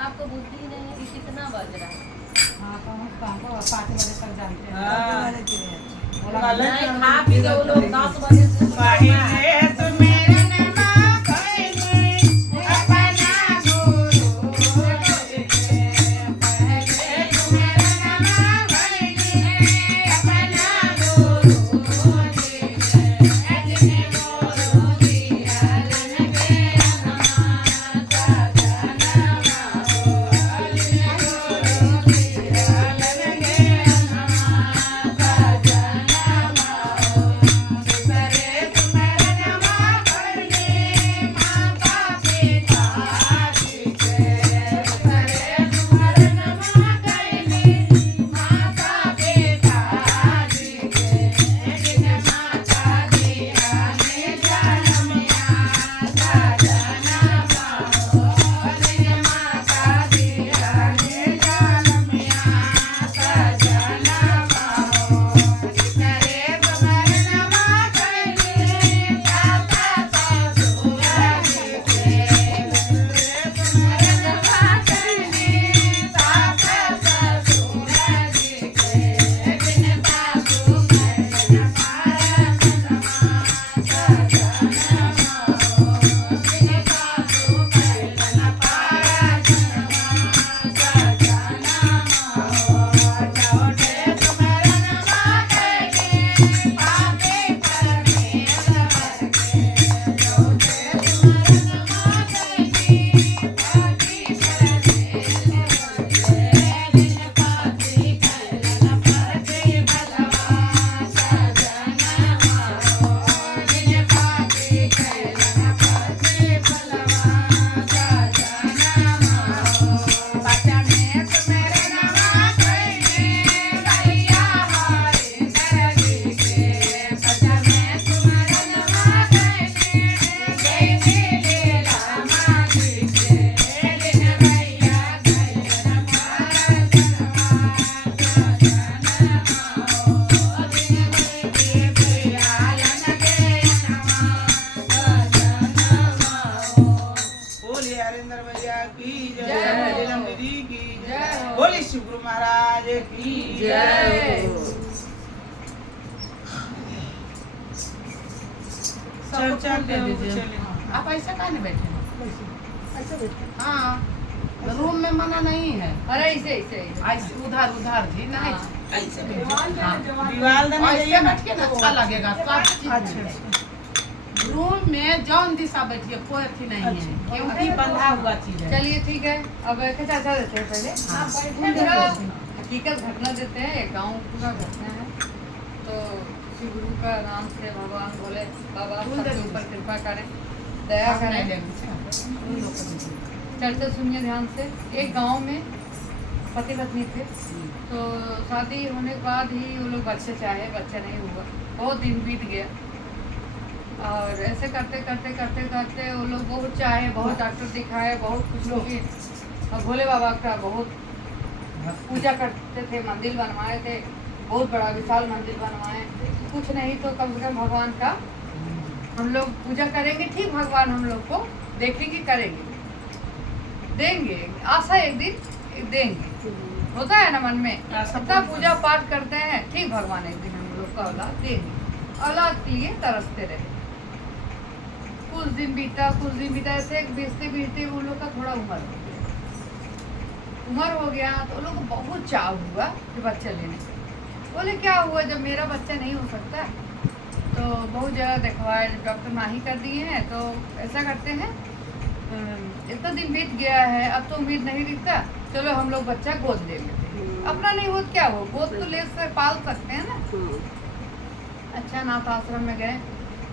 आपको बुद्धि नहीं है कि कितना बज रहा है। हाँ तो हमको 5 बजे तक जानते हैं। हाँ। नहीं खा पी के वो लोग 10 बजे से पहिले तुम्हें नमा कइले अपना गुरु पहिले तुम्हें नमा कइले अपना गुरु अजने गुरु दिया लन के नमाता जनवा अजने गुरु दिया लन के नमाता जनवा करे तुम्हारा नमा करने माता पिता जी के करे तुम्हारा नमा करने माता पिता जी के जिन माता दिया ने जन्मिया जनमा हो जिन माता दिया ने जन्मिया जनमा हो करे तुम्हारा नमा करने माता ससुर जी के तुम्हारा नमा करने सास ससुर जी के जिन सासु करना पारा जनमा जनमा हो जिन सासु करना पारा जनमा जनमा हो चौटे तुम्हारा नमा करने पापे परमेश्वर के चौटे तुम्हारा नमा करने पापी परमेश्वर के जिन पापी करना परते भगवा सजनवा हो जिन पापी करना परते भगवा सजनवा हो बचने तुम्हारा नमा करने भैया हरिंदर जी के बचने तुम्हारा नमा करने जय मेरे रामा जी के जिन भैया करना पारा जनवा जनमा हो जिन भैया लन के नवा जनमा हो बोलिए हरिंदर भैया की जय नीलम दीदी की जय बोलिए शिव गुरु महाराज की जय चर्चा दे दीजिए। आप ऐसा काहे नहीं बैठे हाँ रूम में मना नहीं है। अरे ऐसे ऐसे ऐसे उधर उधर जी नहीं। दीवाल देने ऐसे जाइए ना बैठ के ना अच्छा लगेगा सब चीज। रूम में जौन दिशा बैठिए कोई अथी नहीं है क्योंकि बंधा हुआ चीज है। चलिए ठीक है। अब एक चाचा देते हैं पहले पूरा हकीकत घटना देते हैं। एक गाँव पूरा घटना है तो शिव गुरु का नाम से भगवान बोले बाबा सबके ऊपर कृपा करें दया करें। चर्चा सुनिए ध्यान से। एक गांव में पति पत्नी थे तो शादी होने के बाद ही वो लोग बच्चे चाहे, बच्चा नहीं हुआ। बहुत दिन बीत गया और ऐसे करते करते करते करते वो लोग बहुत चाहे, बहुत डॉक्टर दिखाए, बहुत कुछ लोग की और भोले बाबा का बहुत पूजा करते थे, मंदिर बनवाए थे, बहुत बड़ा विशाल मंदिर बनवाए। कुछ नहीं तो कम से कम भगवान का हम लोग पूजा करेंगे, ठीक भगवान हम लोग को देखेंगे, करेंगे, देंगे, आशा एक दिन देंगे। होता है ना मन में, इतना पूजा पाठ करते हैं, ठीक भगवान एक दिन हम लोग का औलाद देंगे। औलाद के लिए तरसते रहे। कुछ दिन बीता ऐसे बीतते बीतते वो लोग का थोड़ा उम्र हो गया तो वो लोग को बहुत चाह हुआ कि बच्चा लेने का। बोले क्या हुआ जब मेरा बच्चा नहीं हो सकता तो बहुत जगह दिखवाए, डॉक्टर नाही कर दिए हैं तो ऐसा करते हैं इतना दिन बीत गया है अब तो उम्मीद नहीं दिखता, चलो हम लोग बच्चा गोद ले लेते हैं। अपना नहीं हो क्या हो, गोद तो ले से पाल सकते हैं ना। अच्छा अनाथ आश्रम में गए,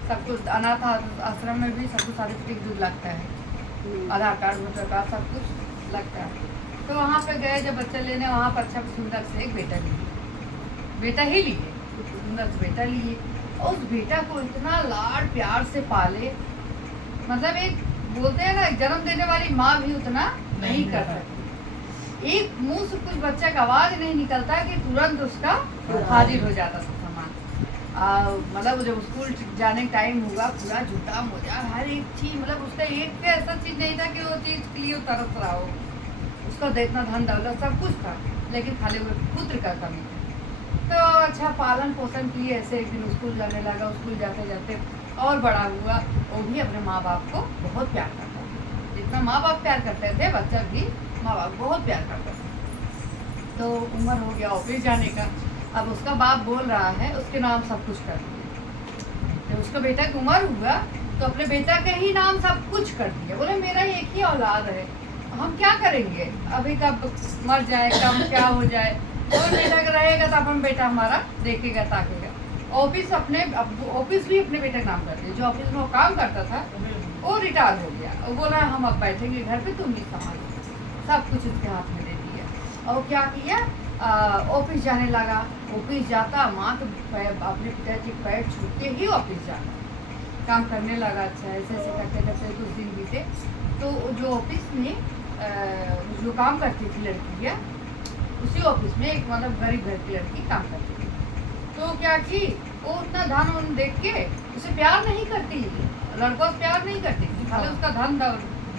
सब कुछ अनाथ आश्रम में भी सब कुछ सर्टिफिकेट दूध लगता है, आधार कार्ड वोटर कार्ड सब कुछ लगता है। तो वहाँ पे गए जब बच्चा लेने, वहाँ पर अच्छा सुंदर से एक बेटा लिए, बेटा ही लिए, सुंदर से बेटा लिए। और उस बेटा को इतना लाड प्यार से पाले, मतलब एक बोलते हैं ना जन्म देने वाली माँ भी उतना नहीं कर सकती। एक मुंह से कुछ बच्चा का आवाज नहीं निकलता कि तुरंत उसका हाजिर हो जाता था सामान। मतलब जब स्कूल जाने का टाइम हुआ, पूरा जूता मोजा हर एक चीज, मतलब उसका एक ऐसा चीज नहीं था कि वो चीज के लिए तरस रहा हो। उसका तो इतना धन दौलत सब कुछ था, लेकिन खाली वो पुत्र का कमी था। तो अच्छा पालन पोषण किए, ऐसे एक दिन स्कूल जाने लगा, स्कूल जाते जाते और बड़ा हुआ। वो भी अपने माँ बाप को बहुत प्यार करता था, जितना माँ बाप प्यार करते थे बच्चा भी माँ बाप को बहुत प्यार करता था। तो उम्र हो गया ऑफिस जाने का, अब उसका बाप बोल रहा है उसके नाम सब कुछ कर दिया। जब उसका बेटा की उम्र हुआ तो अपने बेटा के ही नाम सब कुछ कर दिया। बोले मेरा एक ही औलाद है, हम क्या करेंगे, अभी कब मर जाए, कब क्या हो जाए, और बेटा का रहेगा तो अपन बेटा हमारा देखेगा ताकेगा। ऑफिस भी अपने बेटे का नाम कर दिया। जो ऑफिस में वो काम करता था वो रिटायर हो गया। वो बोला हम अब बैठेंगे घर पे, तुम ही संभालो, सब कुछ उसके हाथ में दे दिया। और क्या किया, ऑफिस जाने लगा। ऑफिस जाता, माँ तो अपने पिताजी के पैर छू के ही ऑफिस जाता, काम करने लगा। अच्छा ऐसे ऐसे करते करते कुछ दिन बीते तो जो ऑफिस में जो काम करती थी लड़की, उसी ऑफिस में एक मतलब गरीब घर की लड़की काम करती थी। तो क्या की, वो उतना धन उन देख के उसे प्यार नहीं करती, लड़कों से प्यार नहीं करती थी, खाली उसका धन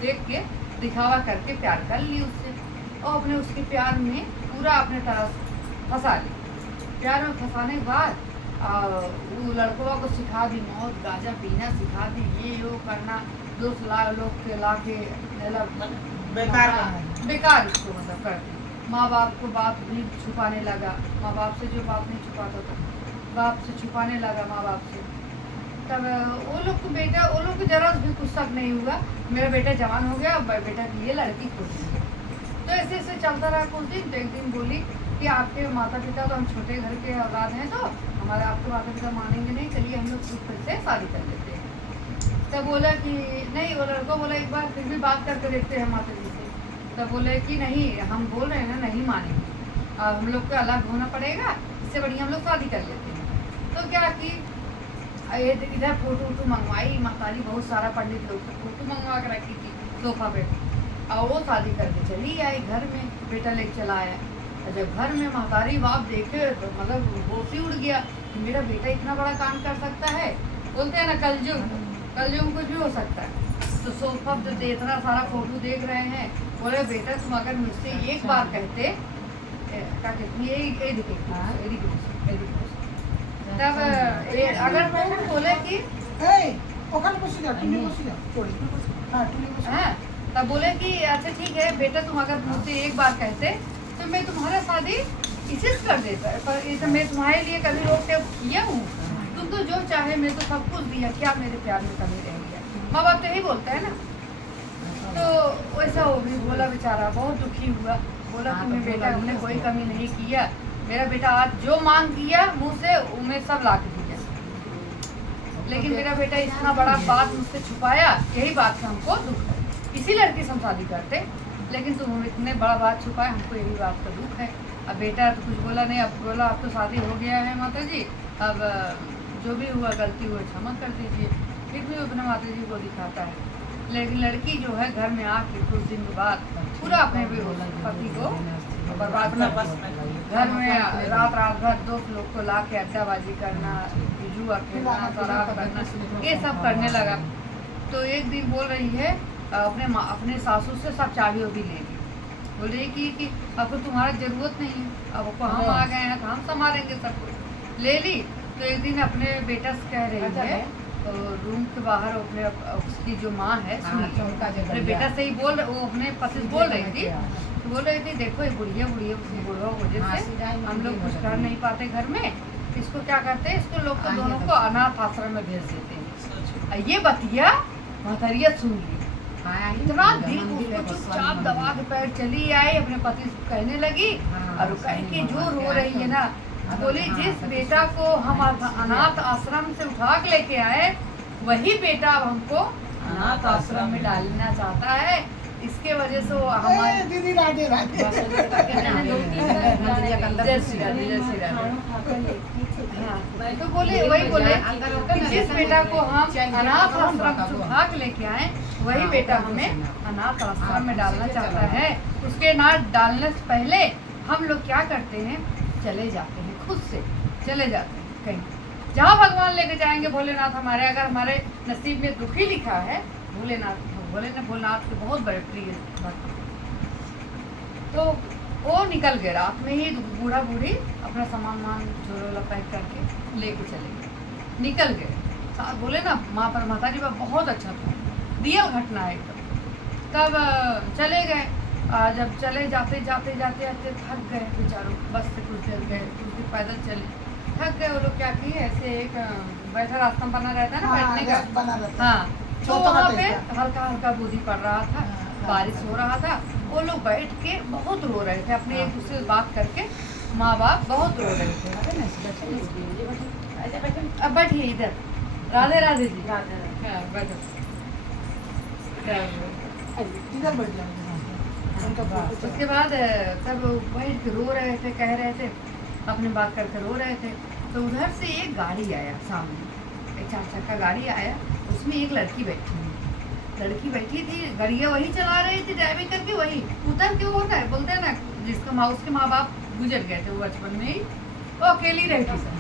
देख के दिखावा करके प्यार कर ली उससे, और अपने उसके प्यार में पूरा अपने तरह फंसा ली। प्यार में फंसाने के बाद वो लड़कों को सिखा दी, मौत गांजा पीना सिखा दी, ये वो करना, दोस्त लोग के ला के बेकार इसको मतलब कर दी। माँ बाप को बाप भी छुपाने लगा, माँ बाप से जो बाप नहीं छुपाता था, बाप से छुपाने लगा माँ बाप से। तब वो लोग को बेटा, वो लोग को जरा भी कुछ शक नहीं हुआ, मेरा बेटा जवान हो गया, अब बेटा की ये लड़की खुश है। तो ऐसे ऐसे चलता रहा कुछ दिन। तो एक दिन बोली कि आपके माता पिता तो हम छोटे घर के औलाद हैं, तो हमारे आपके माता पिता मानेंगे नहीं, चलिए हम लोग फिर से शादी कर लेते हैं। तब बोला कि नहीं, वो लड़का बोला एक बार फिर भी बात करके देखते हैं माता जी से। तब बोले कि नहीं, हम बोल रहे हैं ना, नहीं मानेंगे, अब हम लोग को अलग होना पड़ेगा, इससे बढ़िया हम लोग शादी कर लेते हैं। तो क्या कि इधर फोटो वोटो मंगवाई, महतारी बहुत सारा पंडित लोग फोटो मंगवा के रखी थी सोफा पे, और वो शादी करके चली आई घर में, बेटा लेके चला आया। और जब घर में महतारी बाप देखे तो मतलब होश ही उड़ गया कि मेरा बेटा इतना बड़ा काम कर सकता है। बोलते हैं ना कलयुग कुछ भी हो सकता है। तो सोफा पे इतना सारा फोटो देख रहे हैं, बोले बेटा तुम अगर मुझसे एक बार कहते क्या कहती है, तब अगर तुम बोले कि हाँ, तब बोले कि अच्छा ठीक है बेटा, तुम अगर मुझसे एक बार कहते तो मैं तुम्हारा शादी इसी से कर देता है, पर इसे मैं तुम्हारे लिए कभी रोक टोक किया हूँ, तुम तो जो चाहे मैं तो सब कुछ दिया, क्या मेरे प्यार में कमी रह गया। माँ बाप तो यही बोलता है ना। तो वैसा वो भी बोला, बेचारा बहुत दुखी हुआ, बोला कि मेरे बेटा हमने कोई कमी नहीं किया, मेरा बेटा आज जो मांग किया मुँह से उन्हें सब ला के दिया, लेकिन मेरा बेटा इतना बड़ा बात मुझसे छुपाया, यही बात से हमको दुख है। इसी लड़की से हम शादी करते, लेकिन तुम इतने बड़ा बात छुपाए, हमको यही बात का दुख है। अब बेटा तो कुछ बोला नहीं, अब बोला अब तो शादी हो गया है माता जी, अब जो भी हुआ गलती हुआ क्षमा कर दीजिए। फिर भी अपने माता जी को दिखाता है, लेकिन लड़की जो है घर में आके कुछ दिन के बाद पूरा अपने पति को बर्बाद करना, घर में रात भर दोस्त लोग को ला के अड्डाबाजी करना, जुआ खेलना, शराब करना, ये सब करने लगा। तो एक दिन बोल रही है अपने सासू से सब चाबी भी ले ली, बोल रही कि अब तो तुम्हारा जरूरत नहीं है, अब हम आ गए हैं तो हम संभालेंगे सब कुछ, ले ली। तो एक दिन अपने बेटा से कह रही है, तो रूम के बाहर अपने उसकी जो माँ है अपने बेटा से ही वो अपने पति से बोल रही थी, तो बोल रही थी देखो ये बुढ़िया वजह से हम लोग कुछ कर नहीं पाते घर में, इसको क्या करते हैं, इसको लोग को दोनों को अनाथ आश्रम में भेज देते हैं। ये बतिया महतरिया सुन ली, इतना दिल को चुपचाप दबा के पैर चली आई, अपने पति से कहने लगी, और कह के जो रो रही है ना, बोली जिस बेटा को हम अनाथ आश्रम से उठा के लेके आए, वही बेटा अब हमको अनाथ आश्रम में डालना चाहता है, इसके वजह से वो हमारे दीदी राधे राधे तो बोले वही बोले कि जिस बेटा को हम अनाथ आश्रम से उठा के लेके आए, वही बेटा हमें अनाथ आश्रम में डालना चाहता है। उसके ना डालने से पहले हम लोग क्या करते हैं, चले जाते हैं, खुद से चले जाते हैं कहीं, जहाँ भगवान लेके जाएंगे भोलेनाथ हमारे। अगर हमारे नसीब में दुखी लिखा है, भोलेनाथ के बहुत बड़े प्रिय भक्त, वो निकल गए रात में ही, बूढ़ा बूढ़ी अपना सामान झोला पैक करके लेके चले गए, निकल गए। बोले ना माँ पर माताजी पर बहुत अच्छा था, रियल घटना है एकदम। तब चले गए, जब चले जाते जाते जाते जाते थक गए बेचारों, बस से कुछ देर गए, कुछ देर पैदल चले, थक गए। वो लोग क्या किए, ऐसे एक बैठा रास्ता बना रहता है ना बैठने का, हाँ, तो वहाँ पे हल्का हल्का बूंदी पड़ रहा था, बारिश हो रहा था। वो लोग बैठ के बहुत रो रहे थे, अपने एक दूसरे से बात करके माँ बाप बहुत रो रहे थे। अब बैठिए इधर, राधे राधे जी, बैठो, इधर बैठ जाओ। उसके बाद तब बैठ के रो रहे थे, कह रहे थे, अपने बात करके रो रहे थे। तो उधर से एक गाड़ी आया सामने, एक 4 चक्का गाड़ी आया, उसमें एक लड़की बैठी थी, गाड़ियाँ वही चला रही थी, ड्राइविंग करके वही उतर के, होता है बोलते हैं ना जिसका उसके माँ बाप गुजर गए थे, वो बचपन में ही वो अकेली रहती थी,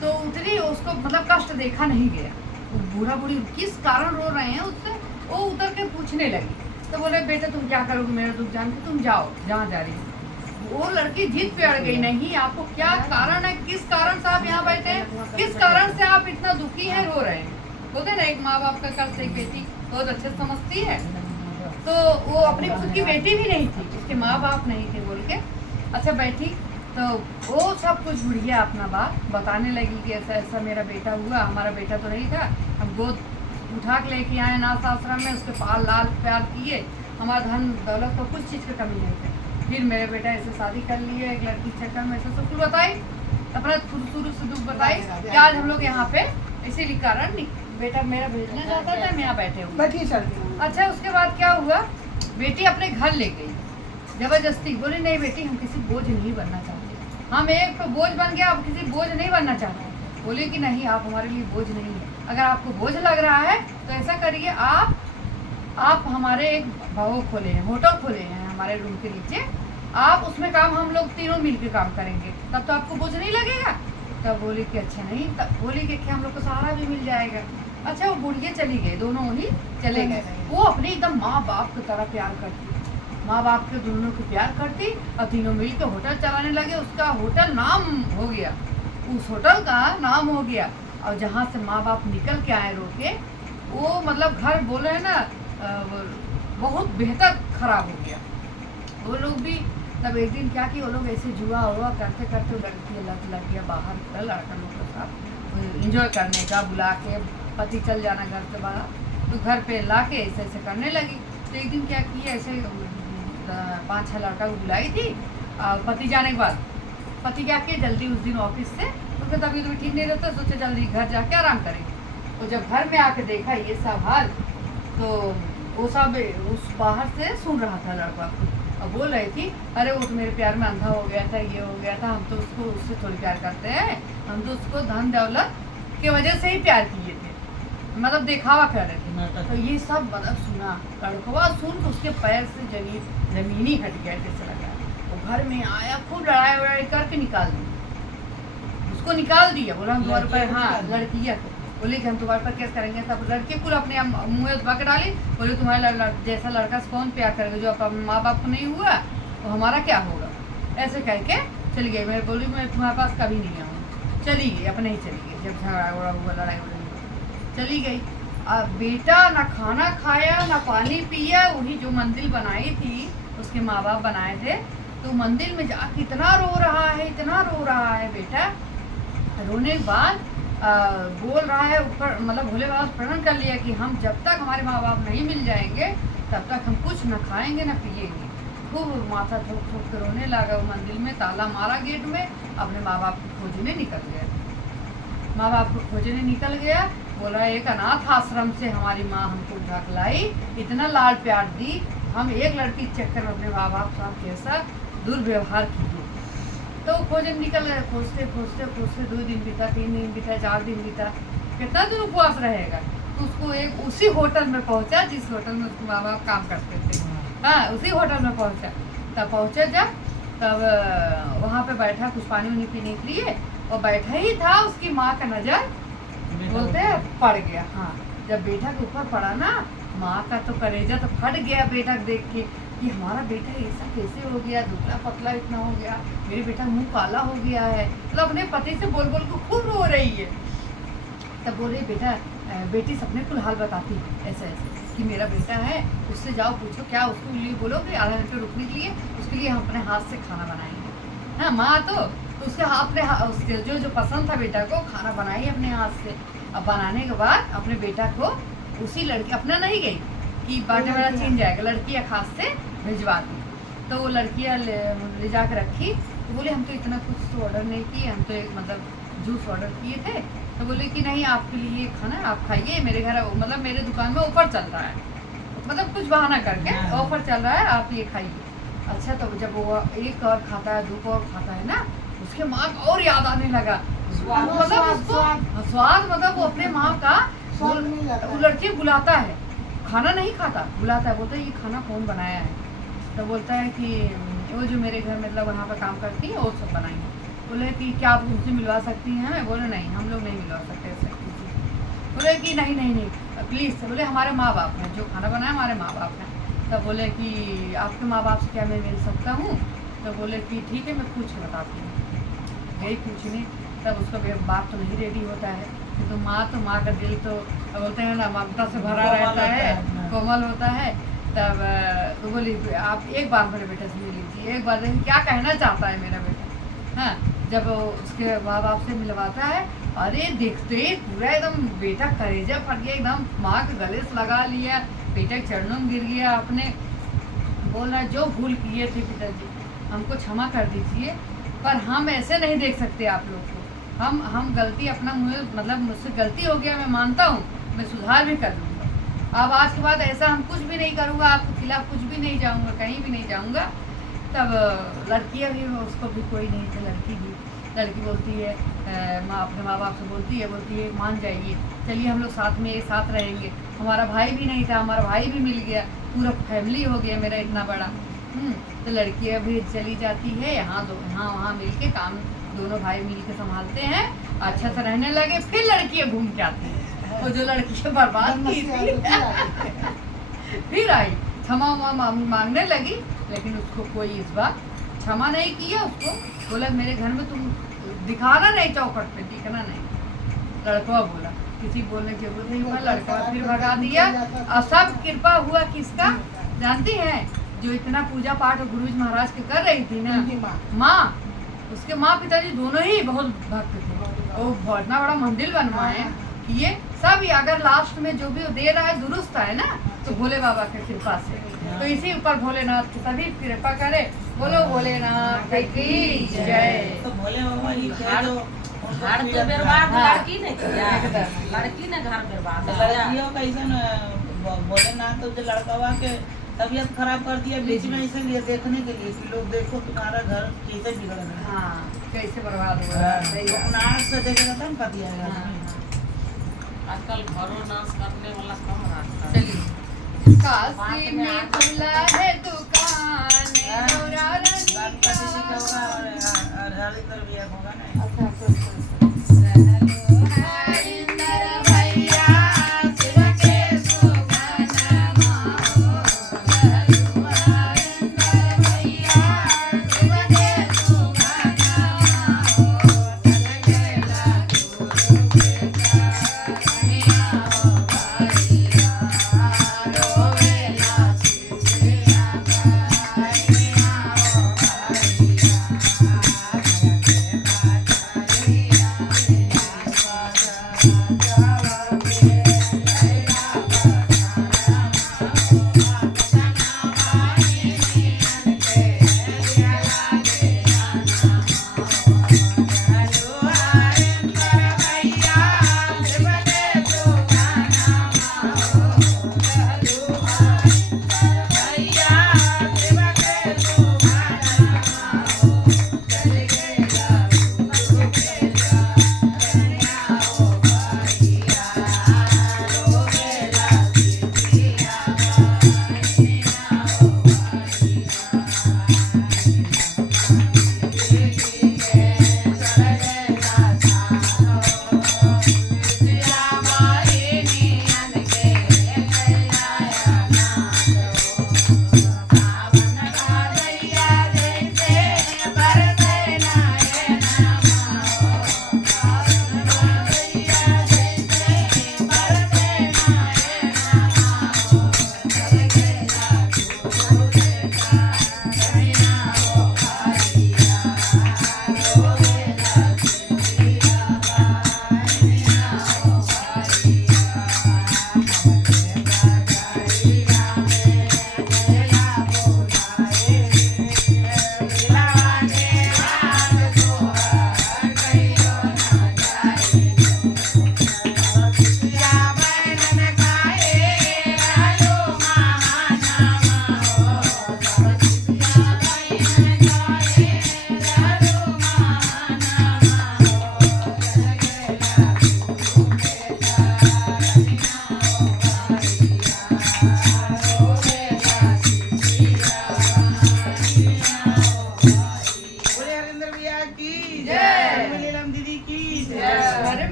तो उतरी, उसको मतलब कष्ट देखा नहीं गया। वो बूढ़ा बूढ़ी किस कारण रो रहे हैं उससे, वो उतर के पूछने लगी। तो बोले बेटा तुम क्या करोगे, मेरा दुख जान के तुम जाओ जहाँ जा रही हो। वो लड़की जिद पे अड़ गई, नहीं आपको क्या कारण है, किस कारण से आप यहाँ बैठे हैं, किस कारण से आप इतना दुखी हैं, रो रहे हैं। बोलते ना एक माँ बाप का कष्ट एक बेटी बहुत अच्छे समझती है। तो वो अपनी खुद की बेटी भी नहीं थी, उसके माँ बाप नहीं थे बोल के, अच्छा बैठी, तो वो सब कुछ बुढ़िया अपना बात बताने लगी कि ऐसा ऐसा मेरा बेटा हुआ, हमारा बेटा तो नहीं था, हम गोद उठा के लेके आए नाथ आश्रम में, उसके पाल लाल प्यार किए, हमारा धन दौलत तो कुछ चीज़ की कमी नहीं थी। फिर मेरे बेटा ऐसे शादी कर लिए, एक लड़की चक्कर में, ऐसा सब कुछ बताई, अपना शुरू से दुख बताई कि आज हम लोग यहाँ पे इसीलिए कारण बेटा मेरा भेजने जाता था, मैं यहाँ बैठे हुए। अच्छा उसके बाद क्या हुआ, बेटी अपने घर ले गई जबरदस्ती, बोली नहीं बेटी हम किसी बोझ नहीं बनना चाहते, हम एक बोझ बन गया, अब किसी बोझ नहीं बनना चाहते। बोले कि नहीं आप हमारे लिए बोझ नहीं है, अगर आपको बोझ लग रहा है तो ऐसा करिए, आप हमारे एक भाव खोले हैं, होटल खोले हैं हमारे रूम के नीचे, आप उसमें काम हम लोग तीनों मिलकर काम करेंगे, तब तो आपको बोझ नहीं लगेगा। तब बोली कि अच्छा नहीं, तब बोली कि हम लोग को सहारा भी मिल जाएगा। अच्छा वो बुढ़िया चली गई, दोनों ही चले गए। वो अपने एकदम माँ बाप की तरह प्यार करती, माँ बाप के दोनों को प्यार करती, और तीनों मिलकर होटल चलाने लगे। उसका होटल नाम हो गया, उस होटल का नाम हो गया। और जहाँ से माँ बाप निकल के आए रो के, वो मतलब घर बोले है ना बहुत बेहतर खराब हो गया। वो लोग भी तब एक दिन क्या कि वो लोग ऐसे जुआ हुआ करते करते लड़की लग गया बाहर, लड़का लोग के साथ इंजॉय करने का, बुला के पति चल जाना घर से बाहर, तो घर पे ला के ऐसे ऐसे करने लगी। तो एक दिन क्या किया, ऐसे 5-6 लड़का को बुलाई थी, पति जाने के बाद पति क्या किया जल्दी उस दिन ऑफिस से, उसका तबीयत भी ठीक नहीं रहता, सोचे जल्दी घर जाके आराम करेंगे। तो जब घर में आके देखा ये सब हाल, तो वो सब उस बाहर से सुन रहा था लड़का को, और बोल रही थी अरे वो तो मेरे प्यार में अंधा हो गया था, ये हो गया था, हम तो उसको उससे थोड़ी प्यार करते हैं, हम तो उसको धन दौलत की वजह से ही प्यार किए थे, मतलब दिखावा कर रहे थे। तो ये सब मतलब सुना लड़कवा, सुन उसके पैर से जमीन ही हट गया, जैसे लगा। वो घर में आया, खूब लड़ाई वड़ाई करके निकाल दिया, उसको निकाल दिया, बोला हम तुम्हारे पर, हाँ लड़किया को बोले कि हम तुम्हारे पर केस करेंगे। तब लड़के को अपने मुँह दबा के डाली, बोले तुम्हारे जैसा लड़का से कौन प्यार करेगा, जो अपने माँ बाप को नहीं हुआ तो हमारा क्या होगा, ऐसे कह के चली गई। मैं बोली मैं तुम्हारे पास कभी नहीं आऊँगी, चली गई, अपने ही चली गई। जब झगड़ा उड़ा हुआ, लड़ाई उड़ाई चली गई। अब बेटा ना खाना खाया ना पानी पिया, वही जो मंदिर बनाई थी उसके माँ बाप बनाए थे, तो मंदिर में जाके इतना रो रहा है, इतना रो रहा है बेटा। रोने के बाद बोल रहा है ऊपर, मतलब भोले बाबा प्रण कर लिया कि हम जब तक हमारे माँ बाप नहीं मिल जाएंगे तब तक हम कुछ न खाएंगे न पिएंगे। खूब माथा ठोक ठोक कर रोने लगा। वो मंदिर में ताला मारा गेट में, अपने माँ बाप को खोजने निकल गया। माँ बाप को खोजने निकल गया, बोला एक अनाथ आश्रम से हमारी माँ हमको उठा के लाई, इतना लाड प्यार दी, हम एक लड़की के चक्कर में अपने माँ बाप साथ कैसा दुर्व्यवहार किए। तो खोजने निकल गए, खोजते खोजते खोजते 2 दिन बीता, 3 दिन बीता, 4 दिन बीता, कितना दिन उपवास रहेगा। तो उसको एक उसी होटल में पहुंचा जिस होटल में उसके माँ बाप काम करते थे, हाँ उसी होटल में पहुंचा। तब पहुंचा जब, तब वहाँ पे बैठा कुछ पानी वानी पीने के लिए, और बैठा ही था, उसकी माँ का नज़र बोलते पड़ गया। हाँ जब बेटा के ऊपर पड़ा ना, माँ का तो कलेजा तो फट गया बेटा देख के। कि हमारा बेटा ऐसा कैसे हो गया, दुबला पतला इतना हो गया, मेरे बेटा मुंह काला हो गया है। मतलब अपने पति से बोल बोल को खूब रो रही है। तब बोले बेटा बेटी सपने कुल हाल बताती है ऐसे ऐसे कि मेरा बेटा है, उससे जाओ पूछो क्या, उसको लिए बोलो कि आधा घंटे रुकने के लिए, उसके लिए हम अपने हाथ से खाना बनाएंगे। हाँ माँ तो उसके उसके जो पसंद था बेटा को खाना बनाई अपने हाथ से। अब बनाने के बाद अपने बेटा को उसी लड़की अपना नहीं गई कि बाटे वाला छीन जाएगा, लड़की खास से भिजवा दी। तो वो लड़कियाँ ले जा कर रखी। तो बोले हम तो इतना कुछ तो ऑर्डर नहीं किए, हम तो एक मतलब जूस ऑर्डर किए थे। तो बोले कि नहीं आपके लिए खाना आप खाइए, मेरे घर मतलब मेरे दुकान में ऑफर चल रहा है, मतलब कुछ बहाना करके ऑफर चल रहा है, आप ये खाइए। अच्छा तो जब वो एक और खाता है, दो और खाता है ना, उसके माँ का और याद आने लगा। मतलब उसको स्वाद मतलब वो अपने माँ का वो लड़की बुलाता है, खाना नहीं खाता, बुलाता है, बोलता है ये खाना कौन बनाया है। तो बोलता है कि वो जो मेरे घर मतलब वहाँ पर काम करती है वो सब बनाएंगे। बोले कि क्या आप उनसे मिलवा सकती हैं हमें? बोले नहीं हम लोग नहीं मिलवा सकते ऐसे किसी। बोले कि नहीं नहीं नहीं प्लीज़। बोले हमारे माँ बाप हैं, जो खाना बनाए हमारे माँ बाप हैं। तब बोले कि आपके माँ बाप से क्या मैं मिल सकता हूँ? तो बोले कि ठीक है मैं पूछ बताती हूँ। यही पूछने तब उसका बाप तो नहीं रेडी होता है, तो माँ का दिल तो बोलते हैं ना ममता से भरा रहता है, कोमल होता है। तब तो बोली आप एक बार मेरे बेटे से मिल लीजिए, एक बार देखिए क्या कहना चाहता है मेरा बेटा। हाँ जब उसके माँ बाप से मिलवाता है, अरे देखते ही पूरा एकदम बेटा कलेजा फट गया, एकदम माँ के गले से लगा लिया, बेटा के चरणों में गिर गया। अपने बोल रहा जो भूल किए थे पिताजी हमको क्षमा कर दीजिए, पर हम ऐसे नहीं देख सकते आप लोग को। हम गलती अपना मतलब मुझसे गलती हो गया, मैं मानता हूँ, मैं सुधार भी कर लूँगा। अब आज के बाद ऐसा हम कुछ भी नहीं करूँगा, आपके खिलाफ कुछ भी नहीं जाऊँगा, कहीं भी नहीं जाऊँगा। तब लड़कियाँ भी, उसको भी कोई नहीं था, लड़की बोलती है माँ अपने माँ बाप से बोलती है मान जाइए, चलिए हम लोग साथ में एक साथ रहेंगे। हमारा भाई भी नहीं था, हमारा भाई भी मिल गया, पूरा फैमिली हो गया मेरा इतना बड़ा। तो लड़कियाँ भी चली जाती है, यहाँ वहाँ मिल के काम दोनों भाई मिल के संभालते हैं, अच्छा से रहने लगे। फिर लड़कियाँ घूम के आती हैं, वो जो लड़कियाँ बर्बाद की थी फिर आई क्षमा मांगने लगी, लेकिन उसको कोई इस बार क्षमा नहीं किया। उसको बोला मेरे घर में तुम दिखाना नहीं, चौखट पे दिखना नहीं। लड़का बोला किसी बोलने की जरूरत नहीं हुआ, लड़का फिर भगा दिया। और सब कृपा हुआ किसका जानती है? जो इतना पूजा पाठ गुरुजी महाराज के कर रही थी ना माँ, उसके माँ पिताजी दोनों ही बहुत भक्त थे। वो इतना बड़ा मंदिर बनवाए कि ये सब अगर लास्ट में जो भी दे रहा है दुरुस्त है ना, तो भोले बाबा की कृपा से। तो इसी ऊपर भोलेनाथ की सभी कृपा करे। बोलो भोलेनाथ की जय। तो भोले बाबा जी थे जो घर तो बर्बाद लड़की ने किया, लड़की ने घर बर्बाद किया। लड़कियों का ऐसा भोलेनाथ तो जो लड़का के तबीयत खराब कर दिया बीच में, इसीलिए देखने के लिए कि लोग देखो तुम्हारा घर कैसे बिगड़ रहा है। हाँ कैसे बर्बाद हो रहा है। अपना आँख से देखेगा तब पता है। आजकल घरों नाश करने वाला कम रहता है। चलिए काशी में खुला है दुकान, गणपति जी का होगा और हरिंदर भैया का होगा ना। अच्छा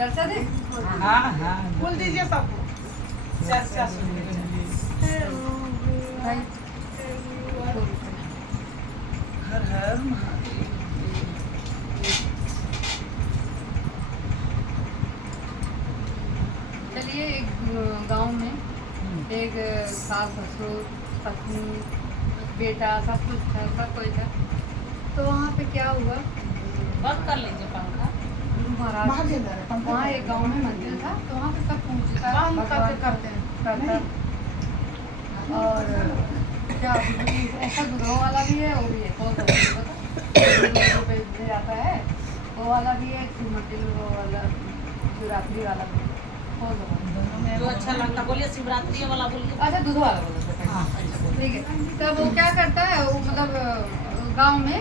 चर्चा दे हाँ हाँ बोल दीजिए सबको चर्चा सुनिए भाई हर हर महादेव। चलिए एक गांव में एक सास ससुर पत्नी बेटा सब कुछ था, सब कोई था। तो वहाँ पे क्या हुआ, बंद कर लीजिए पंखा गुरु महाराज वहाँ एक गांव में मंदिर था, तो वहाँ पे सब पूजता बंद करके भगवान करते हैं करता। और क्या ऐसा दूधों वाला भी है, वो भी है कौन सा रुपये दे आता है, वो वाला भी है, मंदिर वो वाला शिवरात्रि वाला भी है। कौन सा वाला? जो अच्छा लगता बोलिए शिवरात्रि वाला बोलिए अच्छा दूध वाला बोलो हाँ ठीक है। तब वो क्या करता है, वो मतलब गांव में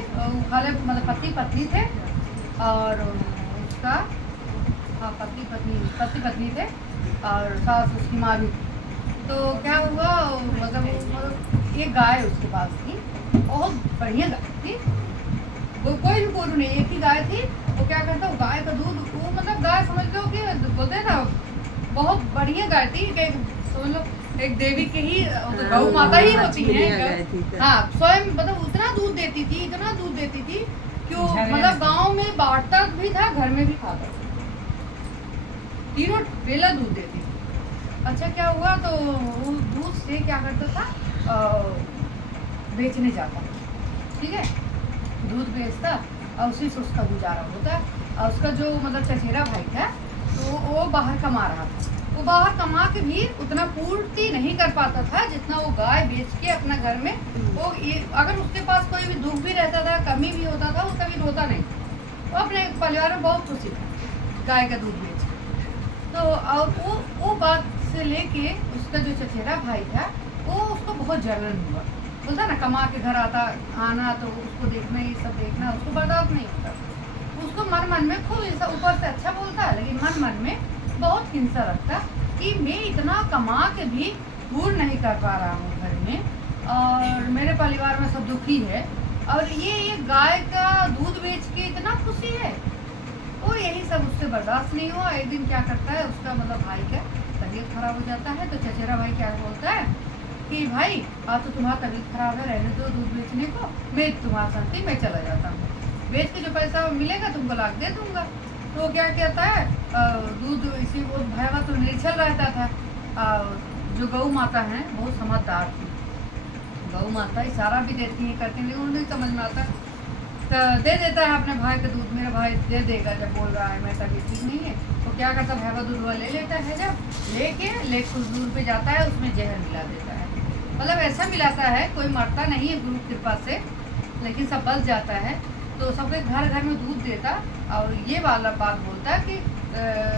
वाले मतलब पति पत्नी थे, और उसका हाँ पति पत्नी थे, और सास उसकी माँ भी थी। तो क्या हुआ, मतलब एक गाय उसके पास थी, बहुत बढ़िया गाय थी, वो कोई भी गोरू नहीं, एक ही गाय थी। वो क्या करता, वो गाय का दूध, वो मतलब गाय समझ लो कि बोलते हैं ना, बहुत बढ़िया गाय थी, समझ लो एक देवी की ही तो गौ माता ही होती है। हाँ स्वयं मतलब इतना दूध देती थी, इतना दूध देती थी कि वो मतलब गांव में बांटता भी था, घर में भी खाता था, तीनों बेला दूध देती थी। अच्छा क्या हुआ, तो वो दूध से क्या करता था, बेचने जाता, ठीक है, दूध बेचता और उसी से उसका गुजारा होता। और उसका जो मतलब चचेरा भाई था, तो वो बाहर कमा रहा था, वो बाहर कमा के भी उतना पूर्ति नहीं कर पाता था जितना वो गाय बेच के अपना घर में वो अगर उसके पास कोई भी दुख भी रहता था, कमी भी होता था, वो कभी रोता नहीं, वो अपने परिवार में बहुत खुशी था गाय का दूध बेच के। तो और वो बात से लेके उसका जो चचेरा भाई था, वो उसको बहुत जलन हुआ, बोलता ना कमा के घर आना तो उसको देखना, ये सब देखना उसको बर्दाश्त नहीं होता। उसको मन में खूब ऐसा ऊपर से अच्छा बोलता है, लेकिन मन में बहुत हिंसा रखता कि मैं इतना कमा के भी पूर्ण नहीं कर पा रहा हूँ घर में, और मेरे परिवार में सब दुखी है, और ये गाय का दूध बेच के इतना खुशी है। वो यही सब उससे बर्दाश्त नहीं हुआ। एक दिन क्या करता है, उसका मतलब भाई का तबीयत खराब हो जाता है, तो चचेरा भाई क्या बोलता है कि भाई आज तो तुम्हारा तबीयत खराब है, रहने दो दूध बेचने को, मैं तुम्हारा साथी मैं चला जाता हूँ, बेच के जो पैसा मिलेगा तुमको लाख दे दूंगा। तो क्या कहता है, दूध इसी वो भैया तो निर्छल रहता था, जो गौ माता है बहुत समझदार थी, गौ माता इशारा भी देती है करती नहीं, उन्हें समझ में आता, तो दे देता है अपने भाई का दूध, मेरा भाई दे देगा जब बोल रहा है मैं तबीयत ठीक नहीं है। तो क्या करता, भैया दूध वाला ले लेता है, जब लेके कुछ दूर पे जाता है, उसमें जहर मिला देता है, मतलब ऐसा मिलाता है कोई मरता नहीं है गुरु कृपा से, लेकिन सब बच जाता है। तो सबके घर घर में दूध देता, और ये वाला बात बोलता कि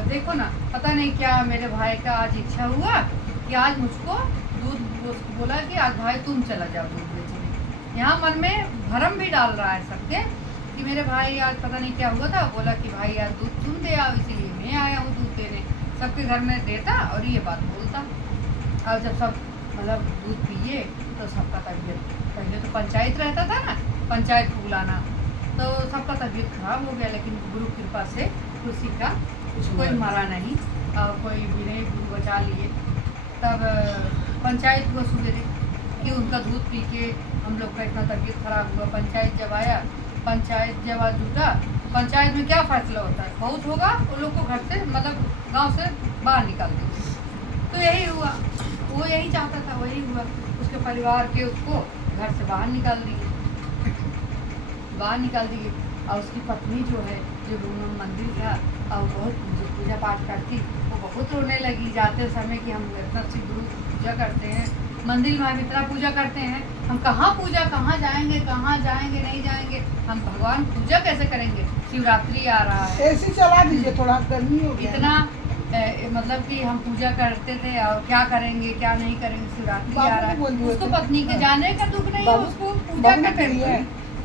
देखो ना, पता नहीं क्या मेरे भाई का आज इच्छा हुआ कि आज मुझको दूध, बोला कि आज भाई तुम चला जाओ दूध बेचने। यहाँ मन में भरम भी डाल रहा है सबके कि मेरे भाई आज पता नहीं क्या हुआ था, बोला कि भाई आज दूध तुम दे आओ, इसीलिए मैं आया हूँ दूध देने। सबके घर में देता और ये बात बोलता, और जब सब मतलब दूध पिए तो सबका तबीयत, पहले तो पंचायत रहता था ना, पंचायत को बुलाना, तो सबका तबीयत खराब हो गया, लेकिन गुरु कृपा से किसी का कोई मरा नहीं, और कोई भी नहीं, गुरु बचा लिए। तब पंचायत को सुबह कि उनका दूध पी के हम लोग का इतना तबीयत खराब हुआ। पंचायत जब आया, पंचायत जब आज जुटा, पंचायत में क्या फैसला होता है, बहुत होगा उन लोग को घर से मतलब गांव से बाहर निकाल देंगे। तो यही हुआ, वो यही चाहता था, वही हुआ, उसके परिवार के उसको घर से बाहर निकाल दिए, और उसकी पत्नी जो है, जो मंदिर था और बहुत पूजा पाठ करती, वो बहुत रोने लगी जाते समय कि हम इतना शिव गुरु पूजा करते हैं, मंदिर में हम इतना पूजा करते हैं, हम कहाँ पूजा, कहाँ जाएंगे नहीं जाएंगे, हम भगवान पूजा कैसे करेंगे, शिवरात्रि आ रहा है, एसी चला दीजिए, थोड़ा गर्मी हो गया इतना मतलब कि हम पूजा करते थे और क्या करेंगे क्या नहीं करेंगे, शिवरात्रि आ रहा है। उसको पत्नी के जाने का दुख नहीं है, उसको पूजा का टेंशन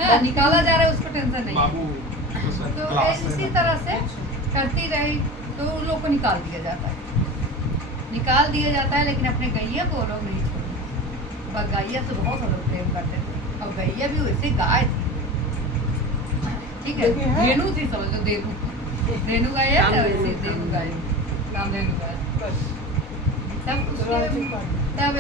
है, निकाला जा रहा है, उसको टेंशन नहीं है। तो इसी तरह से करती रही, तो उन लोग को निकाल दिया जाता है, लेकिन अपने गैया को लोग नहीं छोड़ते। गैया से बहुत लोग प्रेम करते थे, और गैया भी वैसे गाय थी, ठीक है, धेनु थी, समझ लो धेनु, रेणु गाया था वैसे रेणु गाया, राम रेणु गाया। तब उसके तब